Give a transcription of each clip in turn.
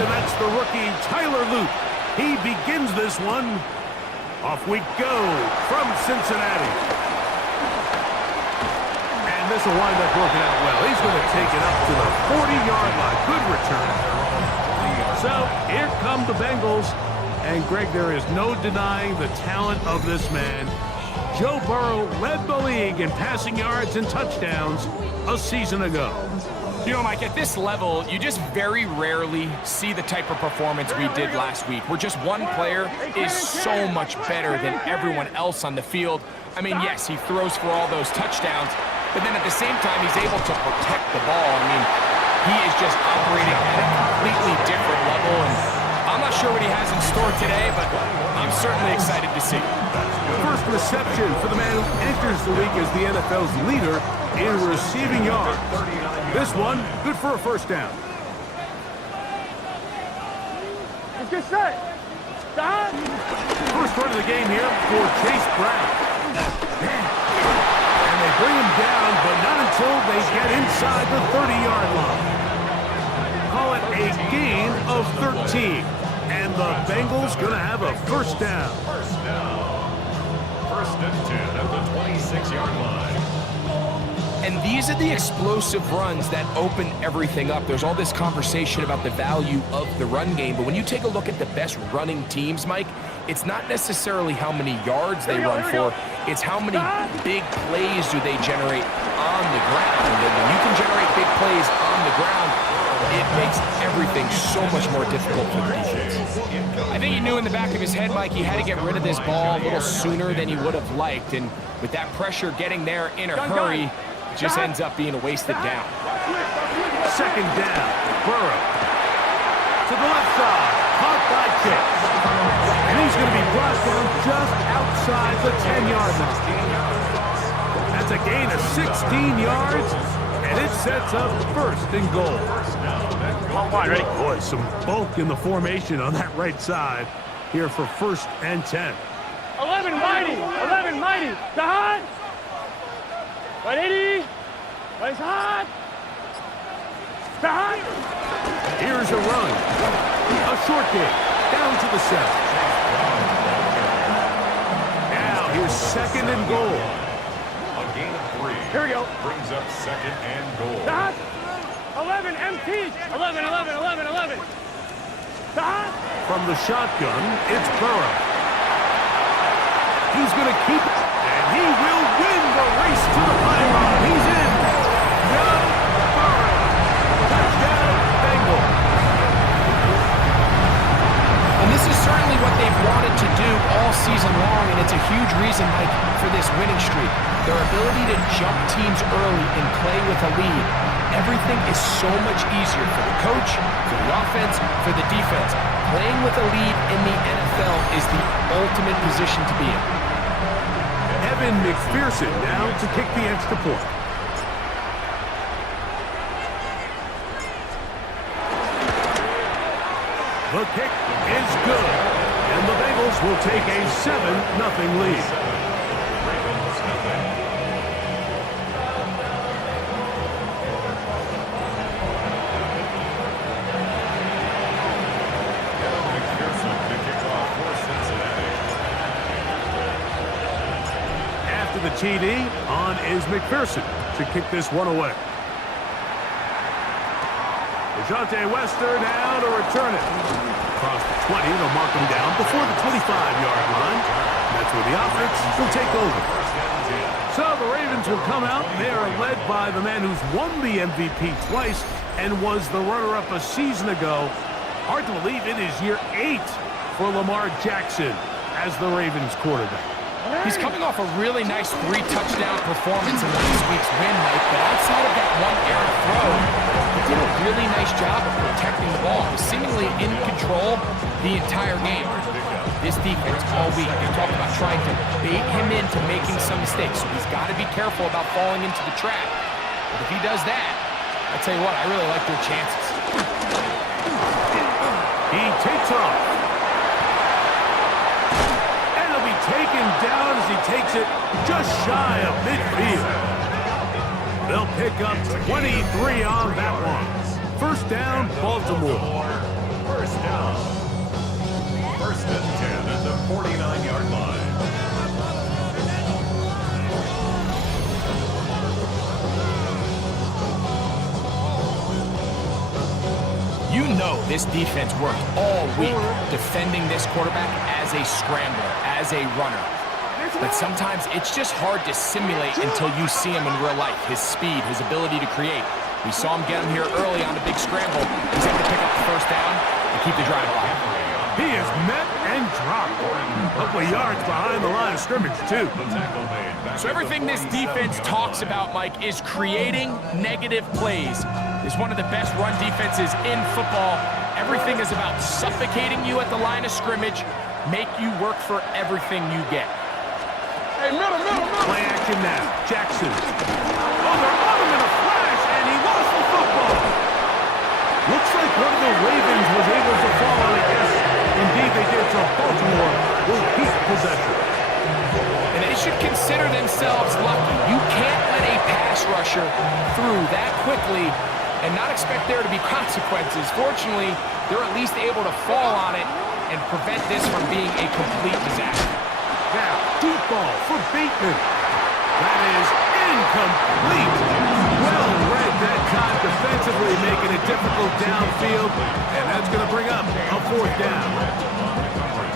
and that's the rookie Tyler Luke. He begins this one. Off we go from Cincinnati. And this will wind up working out well. He's going to take it up to the 40-yard line. Good return. So here come the Bengals. And, Greg, there is no denying the talent of this man. Joe Burrow led the league in passing yards and touchdowns a season ago. You know, Mike, at this level, you just very rarely see the type of performance we did last week, where just one player is so much better than everyone else on the field. I mean, yes, he throws for all those touchdowns, but then at the same time, he's able to protect the ball. I mean, he is just operating at a completely different level, and I'm not sure what he has in store today, but I'm certainly excited to see. First reception for the man who enters the league as the NFL's leader in receiving yards. This one, good for a first down. Let's get set. Stop. First run of the game here for Chase Brown. And they bring him down, but not until they get inside the 30-yard line. Call it a gain of 13. And the Bengals going to have a first down. First and 10 at the 26-yard line. And these are the explosive runs that open everything up. There's all this conversation about the value of the run game, but when you take a look at the best running teams, Mike, it's not necessarily how many yards they run for, it's how many big plays do they generate on the ground. And when you can generate big plays on the ground, it makes everything so much more difficult for the defense. I think he knew in the back of his head, Mike, he had to get rid of this ball a little sooner than he would have liked. And with that pressure getting there in a hurry, it just ends up being a wasted down. Second down, Burrow. To the left side, caught by Chase. And he's going to be brought down just outside the 10-yard line. That's a gain of 16 yards. And it sets up first and goal. Ready? Boy, some bulk in the formation on that right side here for first and 10. 11 mighty. 11 mighty. The hot. 180. Place hot. The hot. Here's a run. A short kick. Down to the 7. Now here's second and goal. Here we go. Brings up second and goal. Dot. 11 empty. 11, 11, 11, 11. Dot. From the shotgun, it's Burrow. He's going to keep it, and he will win the race to the pylon. He's in. Joe Burrow. Touchdown, Bengals. And this is certainly what they've wanted to do all season long, and it's a huge reason, Mike, for this winning streak. Their ability to jump teams early and play with a lead. Everything is so much easier for the coach, for the offense, for the defense. Playing with a lead in the NFL is the ultimate position to be in. Evan McPherson now to kick the extra point. The kick is good, and the Bengals will take a 7-0 lead. The TD on is McPherson to kick this one away. DeJounte Wester now to return it. Across the 20, they'll mark him down before the 25-yard line. That's where the offense will take over. So the Ravens will come out. They are led by the man who's won the MVP twice and was the runner-up a season ago. Hard to believe it is year 8 for Lamar Jackson as the Ravens quarterback. He's coming off a really nice 3-touchdown performance in last week's win, Mike, but outside of that one errant throw, he did a really nice job of protecting the ball. He was seemingly in control the entire game. This defense all week, they talked about trying to bait him into making some mistakes, so he's got to be careful about falling into the trap. But if he does that, I tell you what, I really like their chances. He takes off. Taken down as he takes it just shy of midfield. They'll pick up 23 on that one. First down, Baltimore. First down. First and 10 at the 49-yard line. You know this defense worked all week defending this quarterback as a scrambler, as a runner. But sometimes it's just hard to simulate until you see him in real life. His speed, his ability to create. We saw him get him here early on the big scramble. He's able to pick up the first down and keep the drive alive. He is met and dropped. A couple of yards behind the line of scrimmage, too. So everything this defense talks about, Mike, is creating negative plays. It's one of the best run defenses in football. Everything is about suffocating you at the line of scrimmage, make you work for everything you get. Hey, middle. Play action now. Jackson. Oh, they're on him in a flash, and he lost the football. Looks like one of the Ravens was able to fall on it. Yes, indeed they did. So Baltimore will keep possession. And they should consider themselves lucky. You can't let a pass rusher through that quickly and not expect there to be consequences. Fortunately, they're at least able to fall on it and prevent this from being a complete disaster. Now, deep ball for Bateman. That is incomplete. Well read that time defensively, making it difficult downfield, and that's going to bring up a fourth down.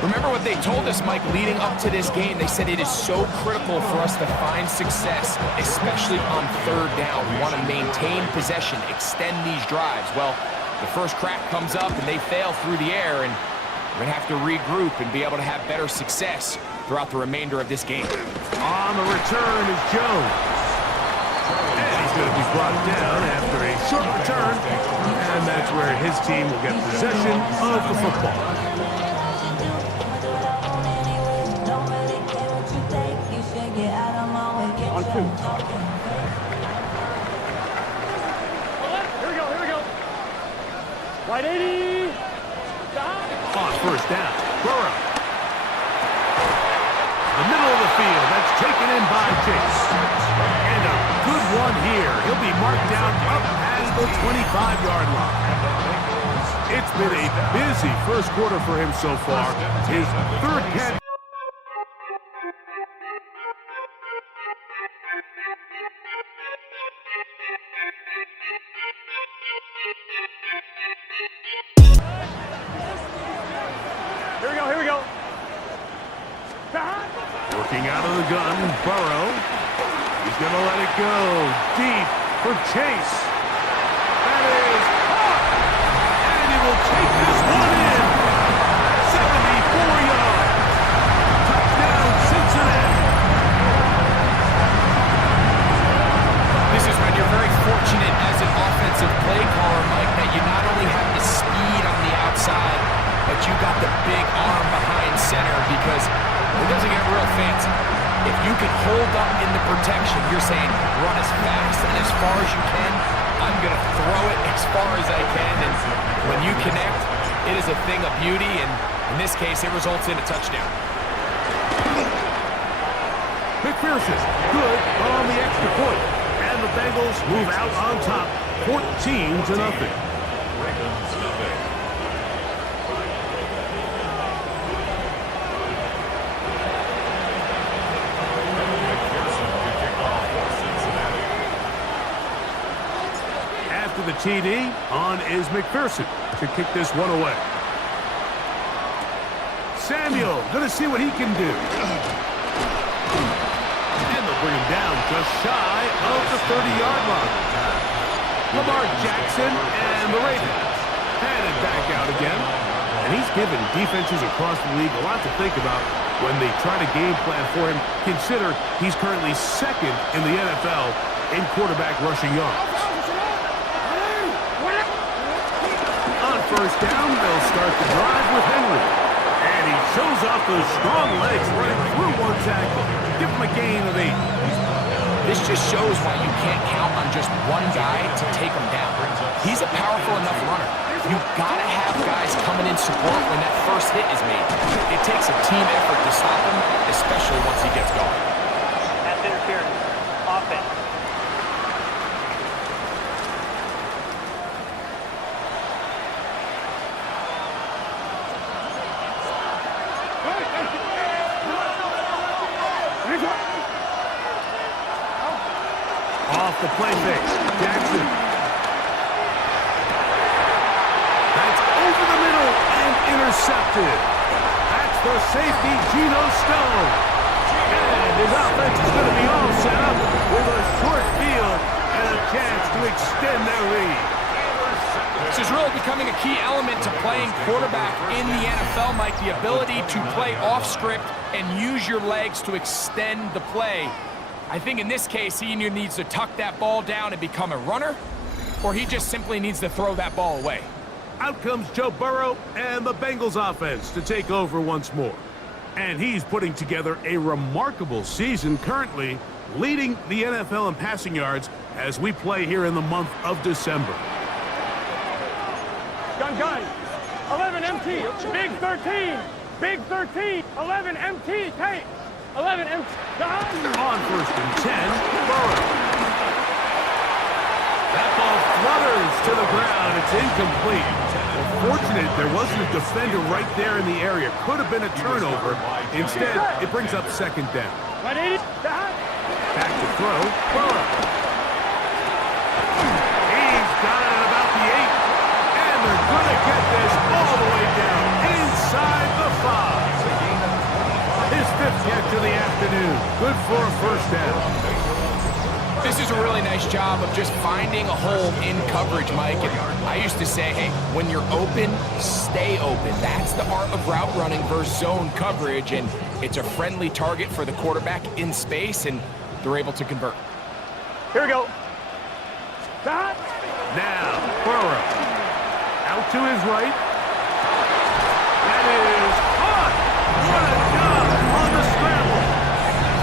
Remember what they told us, Mike, leading up to this game. They said it is so critical for us to find success, especially on third down. We want to maintain possession, extend these drives. Well, the first crack comes up and they fail through the air, and we're going to have to regroup and be able to have better success throughout the remainder of this game. On the return is Jones. And he's going to be brought down after a short return, and that's where his team will get possession of the football. On two. Here we go. Wide 80. On first down, Burrow. The middle of the field, that's taken in by Chase. And a good one here. He'll be marked down up at the 25-yard line. It's been a busy first quarter for him so far. His third catch. Here we go. Working out of the gun, Burrow. He's going to let it go deep for Chase. That is caught. And he will take this one in. 74 yards. Touchdown, Cincinnati. This is when you're very fortunate as an offensive play caller, Mike, that you not only have the speed on the outside, but you got the big arm behind center, because it doesn't get real fancy. If you can hold up in the protection, you're saying run as fast and as far as you can. I'm going to throw it as far as I can. And when you connect, it is a thing of beauty. And in this case, it results in a touchdown. McPherson, good on the extra point. And the Bengals move out on top, 14-0. The TD, on is McPherson to kick this one away. Samuel going to see what he can do. And they'll bring him down just shy of the 30-yard line. Lamar Jackson and the Ravens headed back out again. And he's given defenses across the league a lot to think about when they try to game plan for him. Consider he's currently second in the NFL in quarterback rushing yards. First down, they'll start the drive with Henry. And he shows off those strong legs running through one tackle. Give him a gain of 8. This just shows why you can't count on just one guy to take him down. He's a powerful enough runner. You've got to have guys coming in support when that first hit is made. It takes a team effort to stop him, especially once he gets going. That's interference. Offense. intercepted. That's the safety, Geno Stone. And his offense is going to be all set up with a short field and a chance to extend their lead. This is really becoming a key element to playing quarterback in the NFL, Mike. The ability to play off script and use your legs to extend the play. I think in this case, he either needs to tuck that ball down and become a runner, or he just simply needs to throw that ball away. Out comes Joe Burrow and the Bengals offense to take over once more. And he's putting together a remarkable season, currently leading the NFL in passing yards as we play here in the month of December. Gun. 11 MT. Big 13. Big 13. 11 MT. Tight. 11 MT. On 1st and 10, Burrow. That ball flutters to the ground. It's incomplete. Well, fortunate there wasn't a defender right there in the area. Could have been a turnover. Instead, it brings up 2nd down. 180. Back to throw, Burrow. He's got it at about the 8. And they're going to get this all the way down inside the 5. His 5th catch of the afternoon. Good for a 1st down. This is a really nice job of just finding a hole in coverage, Mike. And I used to say, hey, when you're open, stay open. That's the art of route running versus zone coverage, and it's a friendly target for the quarterback in space, and they're able to convert. Here we go. Now, Burrow. Out to his right. That is caught. What a job on the scramble.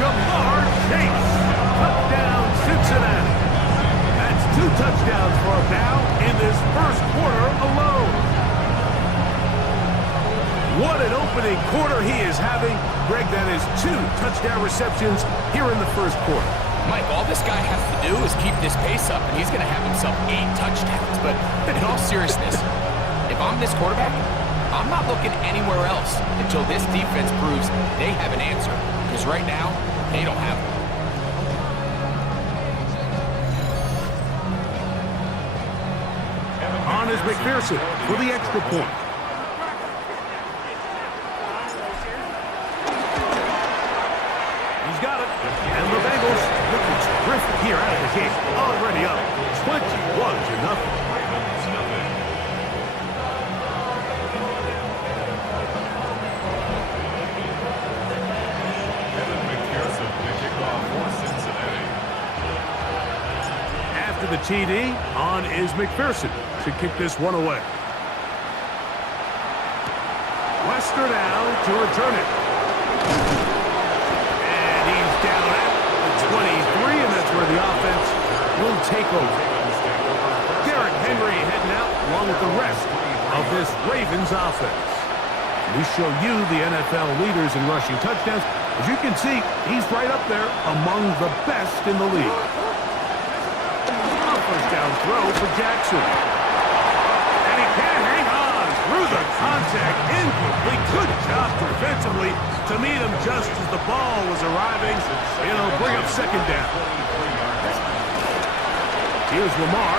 Jamar Chase. Touchdown, Cincinnati. That's 2 touchdowns for him now in this 1st quarter alone. What an opening quarter he is having. Greg, that is 2 touchdown receptions here in the 1st quarter. Mike, all this guy has to do is keep this pace up, and he's going to have himself 8 touchdowns. But in all seriousness, if I'm this quarterback, I'm not looking anywhere else until this defense proves they have an answer. Because right now, they don't have one. On is McPherson for the extra point. He's got it. And the Bengals looking terrific here out of the gate. Already up 21-0. After the TD, on is McPherson to kick this one away. Wester now to return it. And he's down at the 23, and that's where the offense will take over. Derrick Henry heading out along with the rest of this Ravens offense. We show you the NFL leaders in rushing touchdowns. As you can see, he's right up there among the best in the league. First down throw for Jackson. And he can't hang on through the contact. Incomplete. Good job defensively to meet him just as the ball was arriving. It'll bring up 2nd down. Here's Lamar.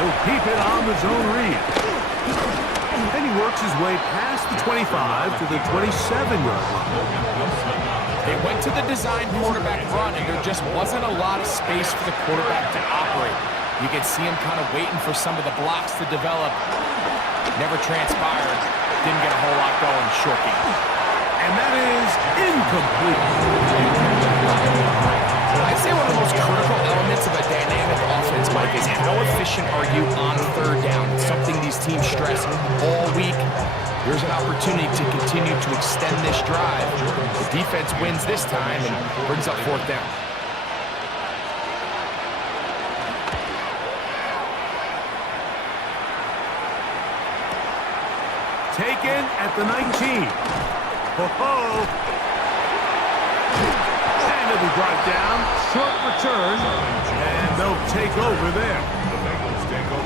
He'll keep it on the zone read. Then he works his way past the 25 to the 27-yard line. They went to the design quarterback run, and there just wasn't a lot of space for the quarterback to operate. You could see him kind of waiting for some of the blocks to develop. Never transpired. Didn't get a whole lot going. Short game. And that is incomplete. I'd say one of the most critical elements of a dynamic offense, Mike, is how efficient are you on 3rd down? It's something these teams stress all week. Here's an opportunity to continue to extend this drive. The defense wins this time and brings up 4th down. Taken at the 19. Ho-ho! And it'll be brought down. Short return. And they'll take over there.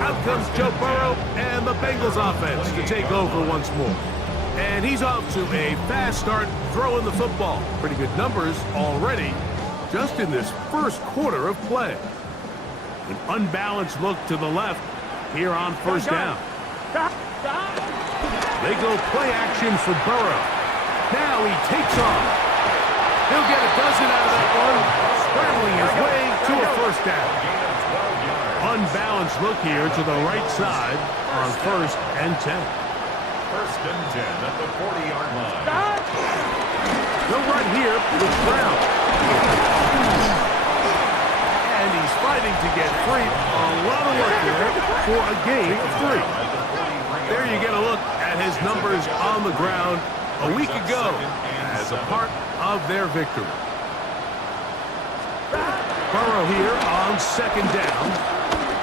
Out comes Joe Burrow and the Bengals offense to take over once more. And he's off to a fast start throwing the football. Pretty good numbers already just in this 1st quarter of play. An unbalanced look to the left here on 1st down. They go play action for Burrow. Now he takes off. He'll get a dozen out of that one, scrambling his way to a first down. Unbalanced look here to the right side on 1st and 10. 1st and 10 at the 40-yard line. They'll run here with Brown. And he's fighting to get free. A lot of work there for a gain of 3. There you get a look at his numbers on the ground a week ago as a part of their victory. Burrow here on 2nd down.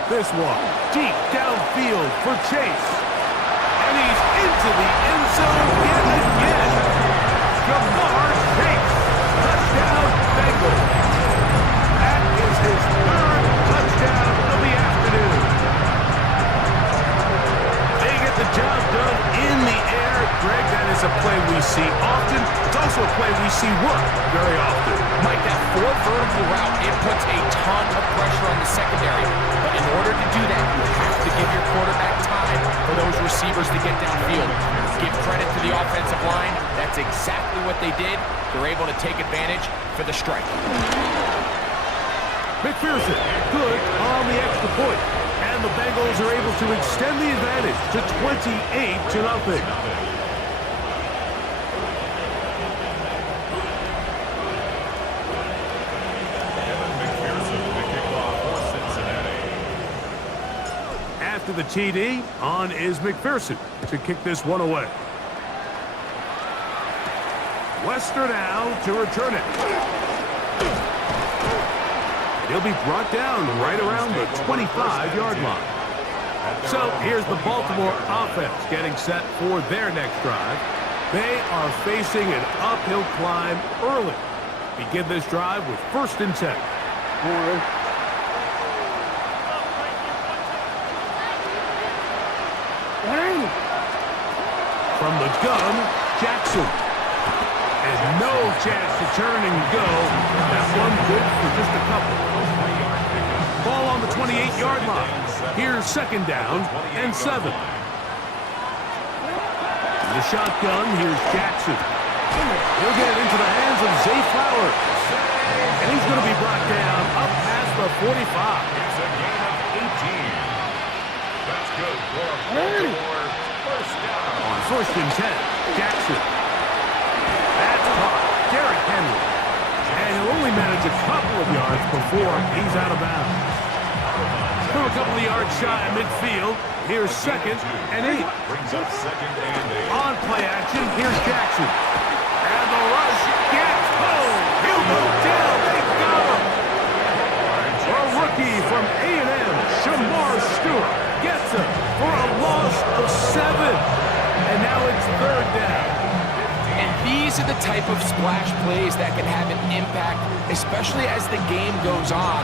This one deep downfield for Chase. And he's into the end zone yet again. Jamar Chase. Touchdown, Bengals. That is his 3rd touchdown of the afternoon. They get the job done in the air. Greg, that is a play we see often. It's also a play we see work very often. Mike, that 4 vertical route, it puts a ton of pressure on the secondary. But in order to do that, you have to give your quarterback time for those receivers to get downfield. Give credit to the offensive line. That's exactly what they did. They're able to take advantage for the strike. McPherson, good on the extra point. And the Bengals are able to extend the advantage to 28-0. After the TD, on is McPherson to kick this one away. Wester now to return it. He'll be brought down right around the 25-yard line. So here's the Baltimore offense getting set for their next drive. They are facing an uphill climb early. Begin this drive with 1st and 10. From the gun, Jackson. And no chance to turn and go. That one good for just a couple. Ball on the 28-yard line. Here's 2nd down and 7. The shotgun, here's Jackson. He'll get it into the hands of Zay Flowers. And he's going to be brought down up past the 45. It's a gain of 18. That's good for a 1st down. On 1st and 10, Jackson. That's caught. Derrick Henry. And he'll only manage a couple of yards before he's out of bounds. From a couple of yards shy of midfield, here's 2nd and 8. Brings up 2nd and 8. On play action, here's Jackson. And the rush gets home. He'll go down. They got him. A rookie from A&M, Shamar Stewart, gets him for a loss of 7. And now it's 3rd down. And these are the type of splash plays that can have an impact, especially as the game goes on.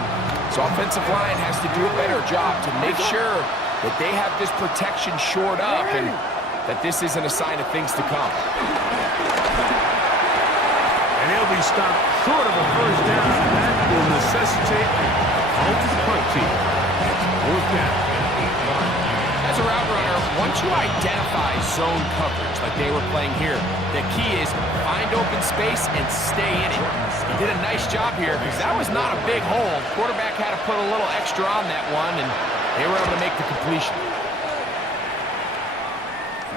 So offensive line has to do a better job to make sure that they have this protection shored up and that this isn't a sign of things to come. And he'll be stopped short of a 1st down. That will necessitate a halted punt team. It's 4th down. As a route runner, once you identify zone coverage like they were playing here, the key is find open space and stay in it. He did a nice job here because that was not a big hole. Quarterback had to put a little extra on that one, and they were able to make the completion.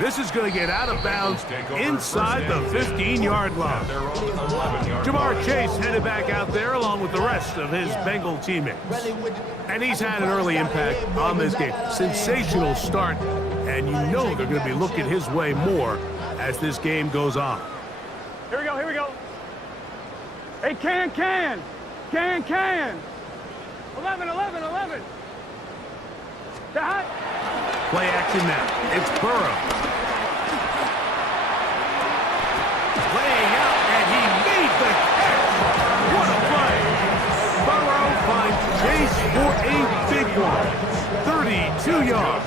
This is going to get out of bounds inside the 15-yard line. Jamar Chase headed back out there along with the rest of his Bengal teammates. And he's had an early impact on this game. Sensational start, and you know they're going to be looking his way more as this game goes on. Here we go, here we go. Hey, can. 11. That. Play action now. It's Burrow. Laying out, and he made the catch. What a play. Burrow finds Chase for a big one. 32 yards.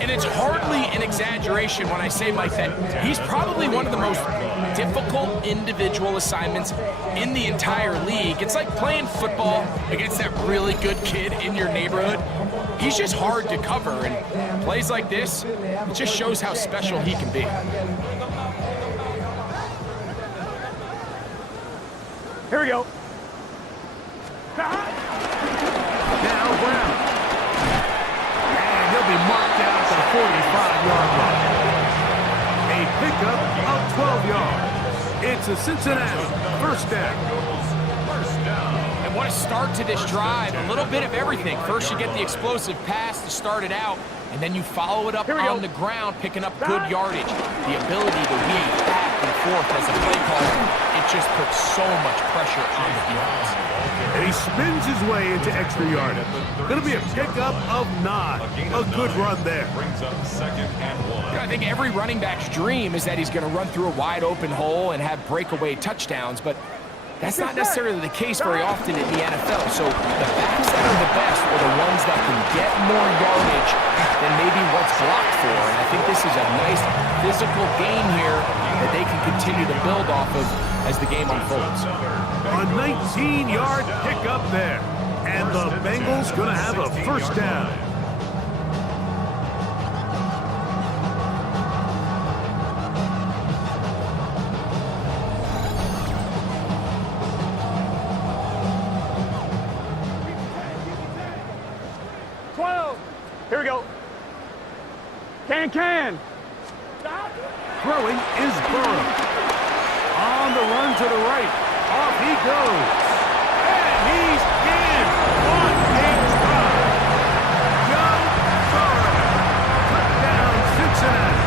And it's hardly an exaggeration when I say, Mike, that he's probably one of the most difficult individual assignments in the entire league. It's like playing football against that really good kid in your neighborhood. He's just hard to cover, and plays like this, it just shows how special he can be. Here we go. Now Brown. And he'll be marked down at the 45-yard line. A pickup of 12 yards. It's a Cincinnati first down. And what a start to this drive. A little bit of everything. First, you get the explosive pass to start it out, and then you follow it up on the ground, picking up good yardage. The ability to weave back and forth as a play caller, it just puts so much pressure on the defense. And he spins his way into extra yardage. Going to be a pickup of 9. A good run there. Brings up 2nd and 1. I think every running back's dream is that he's going to run through a wide open hole and have breakaway touchdowns, but that's not necessarily the case very often in the NFL. So the backs that are the best are the ones that can get more yardage than maybe what's blocked for. And I think this is a nice physical gain here that they can continue to build off of as the game unfolds. A 19-yard pickup there. And the Bengals going to have a first down. Here we go. Can. Throwing is Burrow. On the run to the right. Off he goes. And he's in on a drive. Joe Burrow. Touchdown, Cincinnati.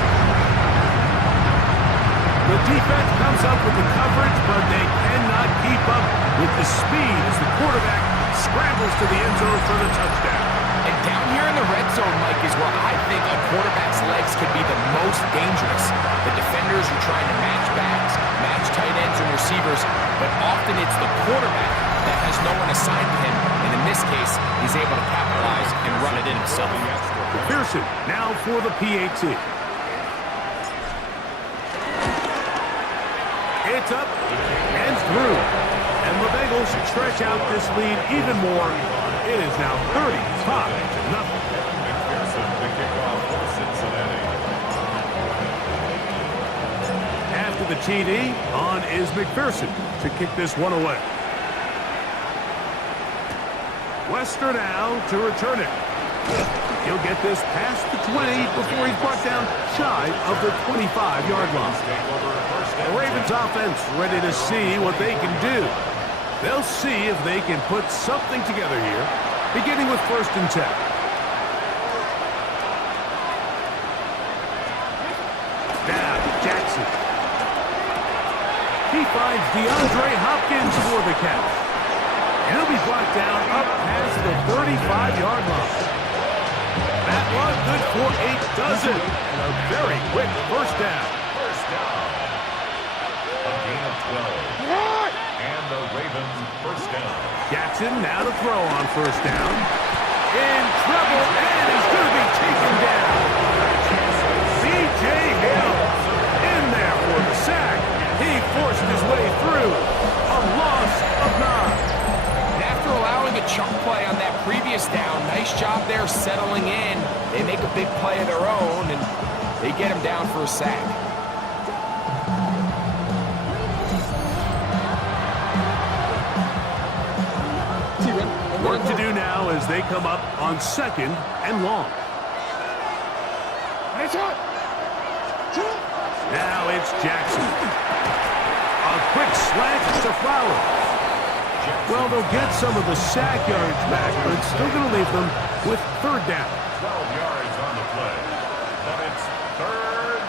The defense comes up with the coverage, but they cannot keep up with the speed as the quarterback scrambles to the end zone for the touchdown. And down here in the red zone, Mike, is where I think a quarterback's legs could be the most dangerous. The defenders are trying to match backs, match tight ends and receivers, but often it's the quarterback that has no one assigned to him, and in this case, he's able to capitalize and run it in himself. Pearson now for the PAT. It's up and through. And the Bengals stretch out this lead even more. It is now 35-0. After the TD, on is McPherson to kick this one away. Wester now to return it. He'll get this past the 20 before he's brought down shy of the 25-yard line. The Ravens offense ready to see what they can do. They'll see if they can put something together here, beginning with 1st and 10. Now, Jackson. He finds DeAndre Hopkins for the catch. He'll be brought down up past the 35-yard line. That one good for a dozen. And a very quick first down. First down. A gain of 12. And the Ravens first down. Jackson now to throw on first down. In trouble, and he's going to be taken down. C.J. Hill in there for the sack. He forced his way through. A loss of 9. And after allowing a chunk play on that previous down, nice job there settling in. They make a big play of their own, and they get him down for a sack. Work to do now as they come up on 2nd and long. Now it's Jackson. A quick slant to Flowers. Well, they'll get some of the sack yards back, but it's still going to leave them with 3rd down. 12 yards on the play. But it's 3rd